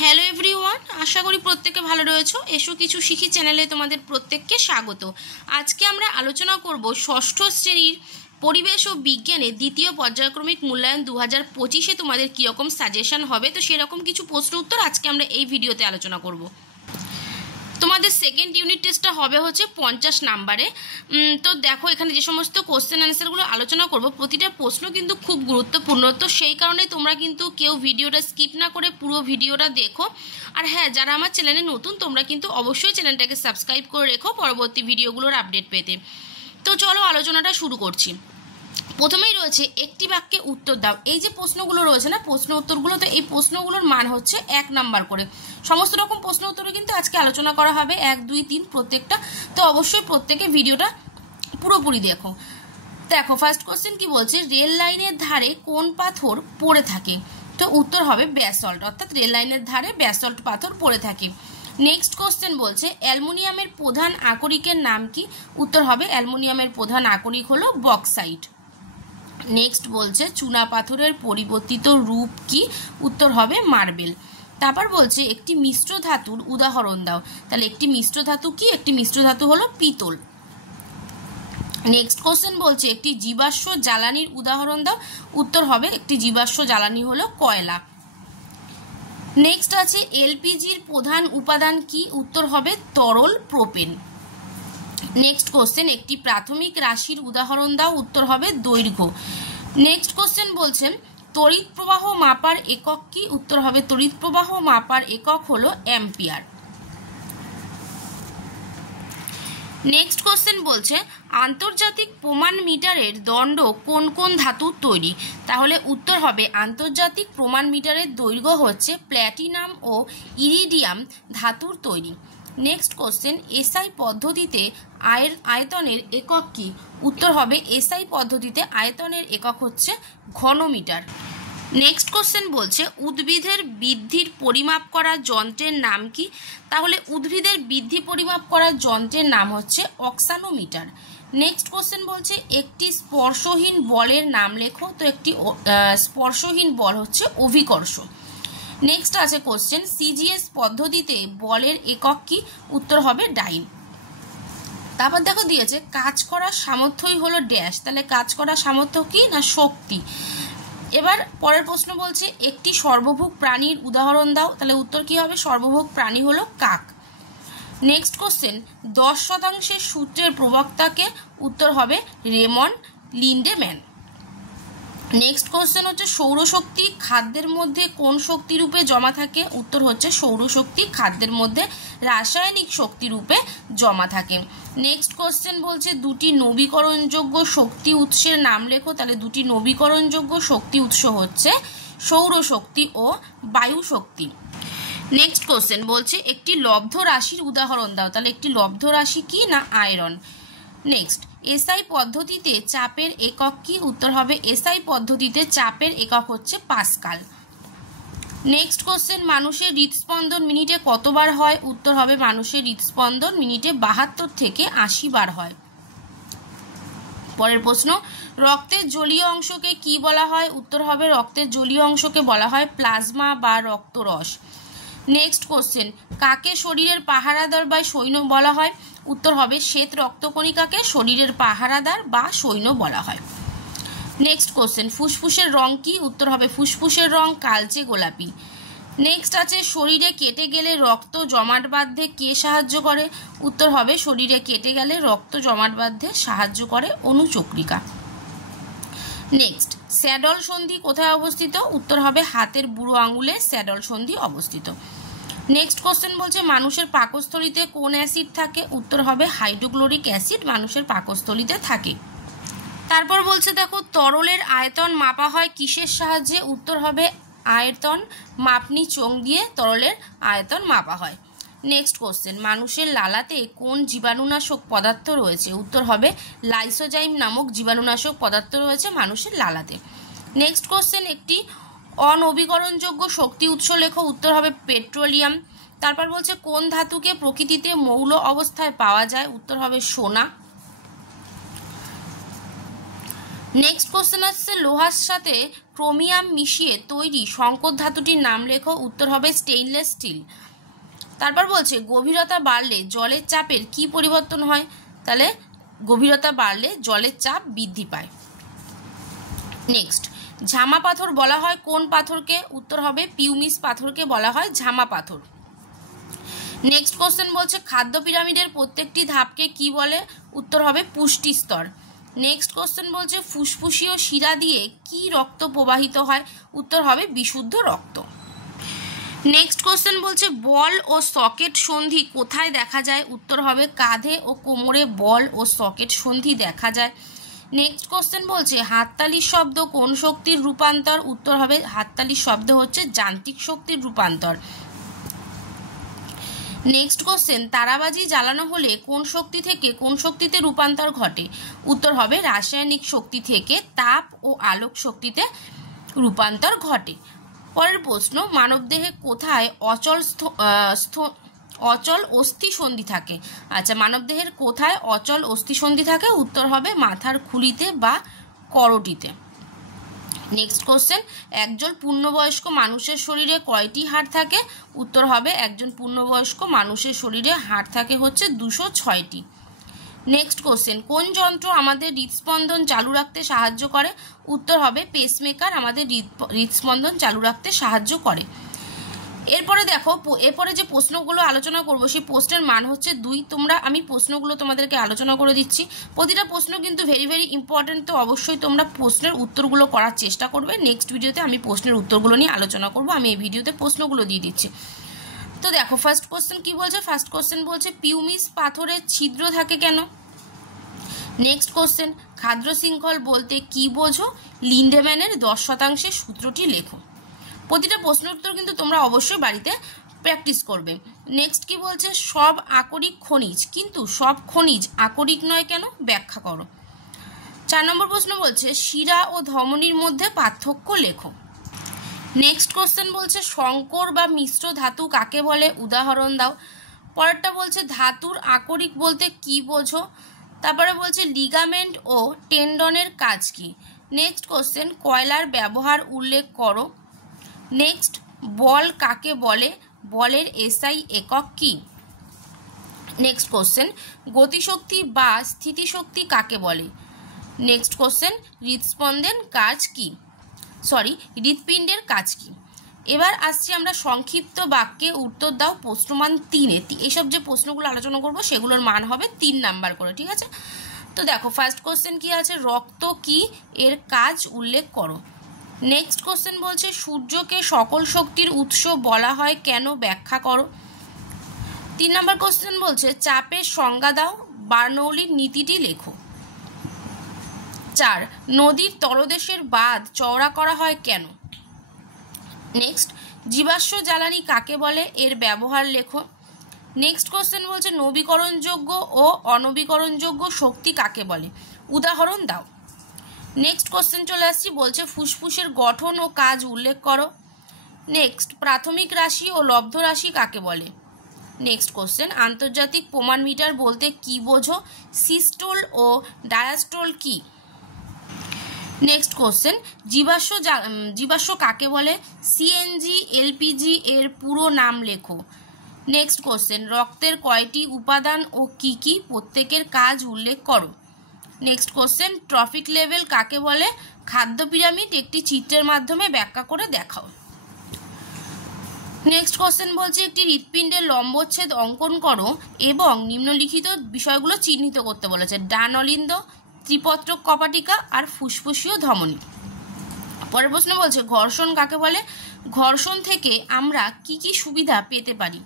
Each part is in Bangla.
হ্যালো এভরিওয়ান, আশা করি প্রত্যেকে ভালো রয়েছো। এসো কিছু শিখি চ্যানেলে তোমাদের প্রত্যেককে স্বাগত। আজকে আমরা আলোচনা করব ষষ্ঠ শ্রেণীর পরিবেশ ও বিজ্ঞানে দ্বিতীয় পর্যায়ক্রমিক মূল্যায়ন 2025-এ তোমাদের কীরকম সাজেশন হবে, তো সেরকম কিছু প্রশ্ন উত্তর আজকে আমরা এই ভিডিওতে আলোচনা করব। তোমাদের সেকেন্ড ইউনিট টেস্টটা হবে হচ্ছে 50 নাম্বারে। তো দেখো, এখানে যে সমস্ত কোশ্চেন অ্যান্সারগুলো আলোচনা করব, প্রতিটা প্রশ্ন কিন্তু খুব গুরুত্বপূর্ণ। তো সেই কারণে তোমরা কিন্তু কেউ ভিডিওটা স্কিপ না করে পুরো ভিডিওটা দেখো। আর হ্যাঁ, যারা আমার চ্যানেলে নতুন, তোমরা কিন্তু অবশ্যই চ্যানেলটাকে সাবস্ক্রাইব করে রেখো পরবর্তী ভিডিওগুলোর আপডেট পেতে। তো চলো আলোচনাটা শুরু করছি। প্রথমেই রয়েছে একটি বাক্যে উত্তর দাও। এই যে প্রশ্নগুলো রয়েছে না, প্রশ্ন উত্তরগুলো, তো এই প্রশ্নগুলোর মান হচ্ছে 1 নাম্বার করে। সমস্ত রকম প্রশ্ন উত্তরও কিন্তু আজকে আলোচনা করা হবে, 1, 2, 3 প্রত্যেকটা। তো অবশ্যই প্রত্যেকে ভিডিওটা পুরোপুরি দেখো। দেখো, ফার্স্ট কোশ্চেন কি বলছে, রেল লাইনের ধারে কোন পাথর পড়ে থাকে? তো উত্তর হবে ব্যাসল্ট, অর্থাৎ রেল লাইনের ধারে ব্যাসল্ট পাথর পড়ে থাকে। নেক্সট কোশ্চেন বলছে, অ্যালুমিনিয়ামের প্রধান আকরিকের নাম কি? উত্তর হবে অ্যালুমিনিয়ামের প্রধান আকরিক হলো বক্সাইট। নেক্সট বলছে, চুনা পাথরের পরিবর্তিত রূপ কি? উত্তর হবে মার্বেল। তারপর বলছে, একটি মিশ্র ধাতুর উদাহরণ দাও। তাহলে একটি মিশ্র ধাতু কি? একটি মিশ্র ধাতু হলো পিতল। নেক্সট কোশ্চেন বলছে, একটি জীবাশ্ম জ্বালানির উদাহরণ দাও। উত্তর হবে একটি জীবাশ্ম জ্বালানি হলো কয়লা। নেক্সট আছে, এলপিজির প্রধান উপাদান কি? উত্তর হবে তরল প্রোপেন। নেক্সট কোশ্চেন, একটি প্রাথমিক রাশির উদাহরণ দাও। উত্তর হবে দৈর্ঘ্য। নেক্সট কোশ্চেন বলছেন, তড়িৎ প্রবাহ মাপার একক কি? উত্তর হবে তড়িৎ প্রবাহ মাপার একক হলো অ্যাম্পিয়ার। নেক্সট কোশ্চেন বলছে, আন্তর্জাতিক প্রমাণ মিটারের দণ্ড কোন কোন ধাতুর তৈরি? তাহলে উত্তর হবে আন্তর্জাতিক প্রমাণ মিটারের দৈর্ঘ্য হচ্ছে প্ল্যাটিনাম ও ইরিডিয়াম ধাতুর তৈরি। নেক্সট কোশ্চেন, এসআই পদ্ধতিতে আয়তনের একক কি? উত্তর হবে এসআই পদ্ধতিতে আয়তনের একক হচ্ছে ঘনমিটার। নেক্সট কোশ্চেন বলছে, উদ্ভিদের বৃদ্ধির পরিমাপ করা যন্ত্রের নাম কি? তাহলে উদ্ভিদের বৃদ্ধি পরিমাপ করার যন্ত্রের নাম হচ্ছে অক্সানোমিটার। নেক্সট কোশ্চেন বলছে, একটি স্পর্শহীন বলের নাম লেখো। তো একটি স্পর্শহীন বল হচ্ছে অভিকর্ষ। নেক্সট আছে কোশ্চেন, সিজিএস পদ্ধতিতে বলের একক কি? উত্তর হবে ডাইন। তারপর দেখো দিয়েছে, কাজ করার সামর্থ্যই হলো ড্যাশ। তাহলে কাজ করার সামর্থ্য কি? না শক্তি। এবার পরের প্রশ্ন বলছে, একটি সর্বভুক প্রাণীর উদাহরণ দাও। তাহলে উত্তর কি হবে? সর্বভুক প্রাণী হলো কাক। নেক্সট কোশ্চেন, 10% সূত্রের প্রবক্তাকে? উত্তর হবে রেমন লিন্ডেম্যান। নেক্সট কোশ্চেন হচ্ছে, সৌরশক্তি খাদ্যের মধ্যে কোন শক্তি রূপে জমা থাকে? উত্তর হচ্ছে সৌরশক্তি খাদ্যের মধ্যে রাসায়নিক শক্তি রূপে জমা থাকে। নেক্সট কোশ্চেন বলছে, দুটি নবীকরণযোগ্য শক্তি উৎসের নাম লেখো। তাহলে দুটি নবীকরণযোগ্য শক্তি উৎস হচ্ছে সৌরশক্তি ও বায়ু শক্তি। নেক্সট কোশ্চেন বলছে, একটি লব্ধ রাশির উদাহরণ দাও। তাহলে একটি লব্ধ রাশি কি? না আয়রন। নেক্সট, এসআই পদ্ধতিতে চাপের একক কি? উত্তর হবে এসআই পদ্ধতিতে চাপের একক হচ্ছে পাস্কাল। নেক্সট কোশ্চেন, মানুষের হৃদস্পন্দন মিনিটে কতবার হয়? উত্তর হবে মানুষের হৃদস্পন্দন মিনিটে 72 থেকে 80 বার হয়। পরের প্রশ্ন, রক্তের জলীয় অংশকে কি বলা হয়? উত্তর হবে রক্তের জলীয় অংশকে বলা হয় প্লাজমা বা রক্তরস। নেক্সট কোশ্চেন, কাকে শরীরের পাহারাদার বা সৈন্য বলা হয়? উত্তর হবে শ্বেত রক্তকণিকাকে শরীরের পাহারাদার বা সৈন্য বলা হয়। নেক্সট কোশ্চেন, ফুসফুসের রং কি? উত্তর হবে ফুসফুসের রং কালচে গোলাপি। নেক্সট আছে, শরীরে কেটে গেলে রক্ত জমাট বাঁধতে কে সাহায্য করে? উত্তর হবে শরীরে কেটে গেলে রক্ত জমাট বাঁধতে সাহায্য করে অনুচক্রিকা। নেক্সট, স্যাডল সন্ধি কোথায় অবস্থিত? উত্তর হবে হাতের বুড়ো আঙুলে স্যাডল সন্ধি অবস্থিত। নেক্সট কোশ্চেন বলছে, মানুষের পাকস্থলীতে কোন অ্যাসিড থাকে? উত্তর হবে হাইড্রোক্লোরিক অ্যাসিড মানুষের পাকস্থলীতে থাকে। তারপর বলছে, দেখো, তরলের আয়তন মাপা হয় কিসের সাহায্যে? উত্তর হবে আয়তন মাপনি চোঙ দিয়ে তরলের আয়তন মাপা হয়। নেক্সট কোশ্চেন, মানুষের লালাতে কোন জীবাণুনাশক পদার্থ রয়েছে? উত্তর হবে লাইসোজাইম নামক জীবাণুনাশক পদার্থ রয়েছে মানুষের লালাতে। নেক্সট কোশ্চেন, একটি অনবীকরণযোগ্য শক্তি উৎস লেখো। উত্তর হবে পেট্রোলিয়াম। তারপর বলছে, কোন ধাতুকে প্রকৃতিতে মৌল অবস্থায় পাওয়া যায়? উত্তর হবে সোনা। নেক্সট কোশ্চেন আসছে লোহার সাথে ক্রোমিয়াম মিশিয়ে তৈরি সংকর ধাতুটির নাম লেখো। উত্তর হবে স্টেইনলেস স্টিল। তারপর বলছে গভীরতা বাড়লে জলের চাপের কি পরিবর্তন হয়? তাহলে গভীরতা বাড়লে জলের চাপ বৃদ্ধি পায়। নেক্সট, ঝামা পাথর বলা হয় কোন পাথরকে? উত্তর হবে পিউমিস পাথরকে বলা হয় ঝামা পাথর। নেক্সট কোশ্চেন বলছে খাদ্য পিরামিডের প্রত্যেকটি ধাপকে কি বলে? উত্তর হবে পুষ্টি স্তর। নেক্সট কোশ্চেন বলছে ফুসফুসীয় শিরা দিয়ে কি রক্ত প্রবাহিত হয়? উত্তর হবে বিশুদ্ধ রক্ত। নেক্সট কোশ্চেন বলছে বল ও সকেট সন্ধি কোথায় দেখা যায়? উত্তর হবে কাঁধে ও কোমরে বল ও সকেট সন্ধি দেখা যায়। নেক্সট কোশ্চেন বলছে হাততালির শব্দ কোন শক্তির রূপান্তর? উত্তর হবে হাততালির শব্দ হচ্ছে যান্ত্রিক শক্তির রূপান্তর। নেক্সট কোশ্চেন তারাবাজি জ্বালানো হলে কোন শক্তি থেকে কোন শক্তিতে রূপান্তর ঘটে? উত্তর হবে রাসায়নিক শক্তি থেকে তাপ ও আলোক শক্তিতে রূপান্তর ঘটে। পরের প্রশ্ন মানবদেহে কোথায় অচল অস্থি সন্ধি থাকে? আচ্ছা, মানবদেহের কোথায় অচল অস্থি সন্ধি থাকে? উত্তর হবে মাথার খুলিতে বা করটিতে। নেক্সট কোশ্চেন একজন পূর্ণবয়স্ক মানুষের শরীরে কয়টি হাড় থাকে? উত্তর হবে একজন পূর্ণবয়স্ক মানুষের শরীরে হাড় থাকে হচ্ছে 206টি। নেক্সট কোশ্চেন কোন যন্ত্র আমাদের হৃদস্পন্দন চালু রাখতে সাহায্য করে? উত্তর হবে পেসমেকার আমাদের হৃদস্পন্দন চালু রাখতে সাহায্য করে। এরপরে দেখো, এরপরে যে প্রশ্নগুলো আলোচনা করব সেই প্রশ্নের মান হচ্ছে 2। আমি প্রশ্নগুলো তোমাদেরকে আলোচনা করে দিচ্ছি। প্রতিটা প্রশ্ন কিন্তু ভেরি ভেরি ইম্পর্টেন্ট, তো অবশ্যই তোমরা প্রশ্নের উত্তরগুলো করার চেষ্টা করবে। নেক্সট ভিডিওতে আমি প্রশ্নের উত্তরগুলো নিয়ে আলোচনা করব। আমি এই ভিডিওতে প্রশ্নগুলো দিয়ে দিচ্ছি। তো দেখো ফার্স্ট কোশ্চেন কি বলছে? ফার্স্ট কোশ্চেন বলছে পিউমিস পাথরের ছিদ্র থাকে কেন? নেক্সট কোশ্চেন খাদ্য শৃঙ্খল বলতে কি বোঝো? লিন্ডেম্যানের 10% সূত্রটি লেখো। প্রতিটা প্রশ্নের উত্তর কিন্তু তোমরা অবশ্যই বাড়িতে প্র্যাকটিস করবে। নেক্সট কি বলছে সব আকরিক খনিজ, কিন্তু সব খনিজ আকরিক নয় কেন? ব্যাখ্যা করো। 4 নম্বর প্রশ্ন বলছে শিরা ও ধমনীর মধ্যে পার্থক্য লেখো। নেক্সট কোশ্চেন বলছে সংকর বা মিশ্র ধাতু কাকে বলে? উদাহরণ দাও। পরেরটা বলছে ধাতুর আকরিক বলতে কি বোঝো? তারপরে বলছে লিগামেন্ট ও টেন্ডনের কাজ কি? নেক্সট কোশ্চেন কয়লার ব্যবহার উল্লেখ করো। নেক্সট বল কাকে বলে? বলের এসআই একক কি? নেক্সট কোশ্চেন গতিশক্তি বা স্থিতিশক্তি কাকে বলে? নেক্সট কোশ্চেন হৃদস্পন্দের কাজ কি? হৃদপিণ্ডের কাজ কি? এবার আসছি আমরা সংক্ষিপ্ত বাক্যে উত্তর দাও প্রশ্নমান 3-এ। এইসব যে প্রশ্নগুলো আলোচনা করব সেগুলোর মান হবে 3 নাম্বার করে, ঠিক আছে? তো দেখো ফার্স্ট কোশ্চেন কি আছে? রক্ত কি, এর কাজ উল্লেখ করো। নেক্সট কোশ্চেন বলছে সূর্যকে সকল শক্তির উৎস বলা হয় কেন? ব্যাখ্যা করো। 3 নম্বর কোশ্চেন বলছে চাপের সংজ্ঞা দাও, বার্নৌলির নীতিটি লেখো। 4 নদীর তলদেশের বাঁধ চওড়া করা হয় কেন? নেক্সট জীবাশ্ম জ্বালানি কাকে বলে? এর ব্যবহার লেখো। নেক্সট কোশ্চেন বলছে নবীকরণযোগ্য ও অনবীকরণযোগ্য শক্তি কাকে বলে? উদাহরণ দাও। নেক্সট কোশ্চেন চলে আসছি, বলছে ফুসফুসের গঠন ও কাজ উল্লেখ করো। নেক্সট প্রাথমিক রাশি ও লব্ধ রাশি কাকে বলে? নেক্সট কোশ্চেন আন্তর্জাতিক প্রমাণ মিটার বলতে কি বোঝো? সিস্টোল ও ডায়াস্টোল কি? নেক্সট কোশ্চেন জীবাশ্ম কাকে বলে? সিএনজি এলপিজি এর পুরো নাম লেখো। নেক্সট কোশ্চেন রক্তের কয়টি উপাদান ও কি কি? প্রত্যেকের কাজ উল্লেখ করো। নেক্সট কোশ্চেন ট্রফিক লেভেল কাকে বলে? খাদ্য পিরামিড একটি চিত্রের মাধ্যমে ব্যাখ্যা করে দেখাও। নেক্সট কোশ্চেন বলছে একটি হৃৎপিণ্ডের লম্বচ্ছেদ অঙ্কন করো এবং নিম্নলিখিত বিষয়গুলো চিহ্নিত করতে বলেছে। ডান অলিন্দ, ত্রিপত্রক কপাটিকা আর ফুসফুসীয় ধমনী। পরের প্রশ্ন বলছে ঘর্ষণ কাকে বলে? ঘর্ষণ থেকে আমরা কি কি সুবিধা পেতে পারি?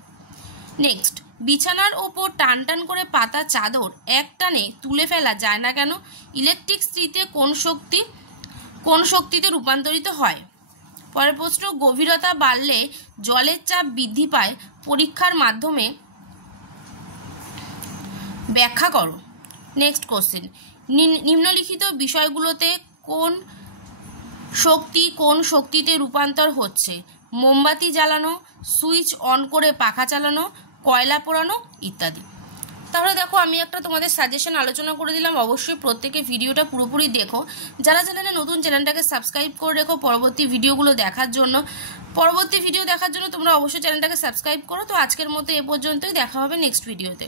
নেক্সট বিছানার ওপর টান টান করে পাতা চাদর এক টানে তুলে ফেলা যায় না কেন? ইলেকট্রিক স্ত্রীতে কোন শক্তিতে রূপান্তরিত হয়? পরের প্রশ্ন গভীরতা বাড়লে জলের চাপ বৃদ্ধি পায়, পরীক্ষার মাধ্যমে ব্যাখ্যা করো। নেক্সট কোশ্চেন নিম্নলিখিত বিষয়গুলোতে কোন শক্তিতে রূপান্তর হচ্ছে? মোমবাতি জ্বালানো, সুইচ অন করে পাখা চালানো, কয়লা পোড়ানো ইত্যাদি। তাহলে দেখো আমি একটা তোমাদের সাজেশন আলোচনা করে দিলাম, অবশ্যই প্রত্যেকে ভিডিওটা পুরোপুরি দেখো। যারা চ্যানেলে নতুন, চ্যানেলটাকে সাবস্ক্রাইব করে রেখো পরবর্তী ভিডিওগুলো দেখার জন্য। তোমরা অবশ্যই চ্যানেলটাকে সাবস্ক্রাইব করো। তো আজকের মতো এ পর্যন্তই, দেখা হবে নেক্সট ভিডিওতে।